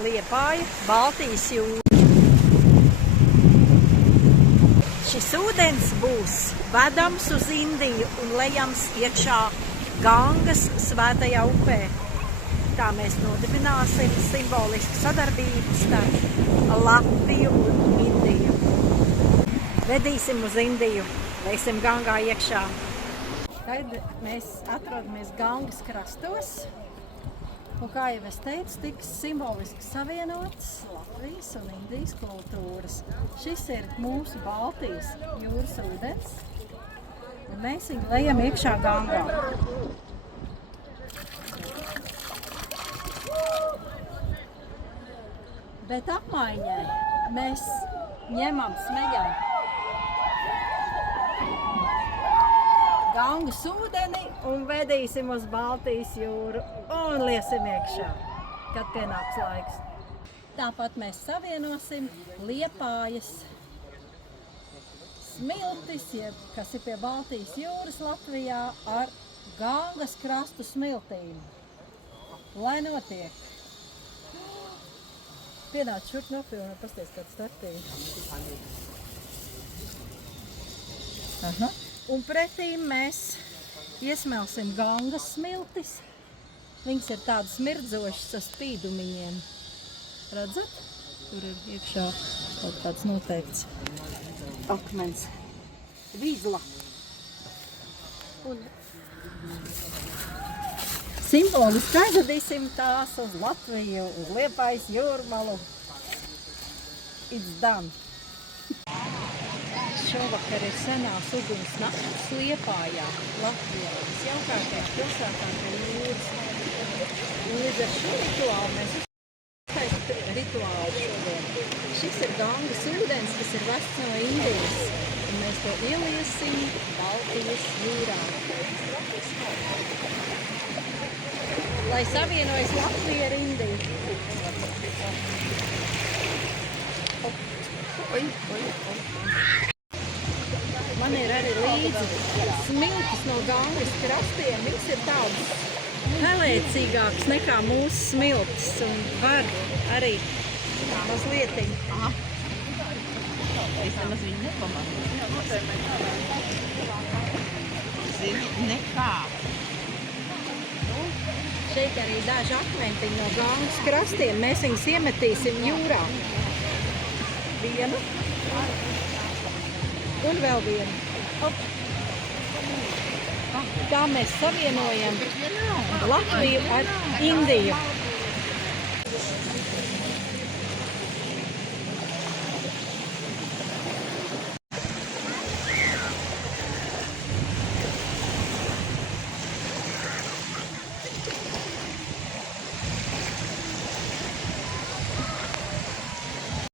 Liepāja, Baltijas jūra. Šis ūdens būs vedams uz Indiju un lejams iekšā Gangas svētajā upē. Tā mēs nodibināsim simbolisku sadarbību starp Latviju un Indiju. Vedīsim uz Indiju, lejsim Gangā iekšā. Tad mēs atrodamies Gangas krastos. Un, kā jau es teicu, tiks simboliski savienotas Latvijas un Indijas kultūras. Šis ir mūsu Baltijas jūras ūdens, un mēs viņu lejam iekšā Gangā. Bet apmaiņai mēs smeļam Gangas ūdeni un vedīsim uz Baltijas jūru un liesim iekšā, kad pienāks laiks. Tāpat mēs savienosim Liepājas smiltis, kas ir pie Baltijas jūras Latvijā, ar Gangas krastu smiltīm. Lai notiek! Pienāc šurp nofilmēt, pasties kāds startīgi. Aha. Un pretīm mēs iesmelsim Gangas smiltis. Viņas ir tādas smirdzošas ar spīdumiņiem. Redzat? Tur ir iekšā kaut kāds noteikts akmens. Vizla. Un simboliski aizvedīsim tās uz Latviju, uz Liepājas jūrmalu. It's done. Šovakar ir senās uguns nakts Liepājā, Latvijā, visjaukākajā pilsētā pie jūras. Un līdz ar šo rituālu mēs uztaisām rituālu šodien. Šis ir Gangas ūdens, kas ir vests no Indijas, un mēs to ieliesim Baltijas jūrā. Lai savienojas Latvija ar Indiju. Man ir arī līdzi smiltis no Gangas krastiem. Viņas ir tādas pelēcīgākas nekā mūsu smiltis un var arī mazlietiņ. Es nemaz viņu nepamatu. Zini, nekā. Šeit arī daži akmentiņi no Gangas krastiem. Mēs viņus iemetīsim jūrā. Vienu. Un vēl vienu. Tā mēs savienojam Latviju ar Indiju.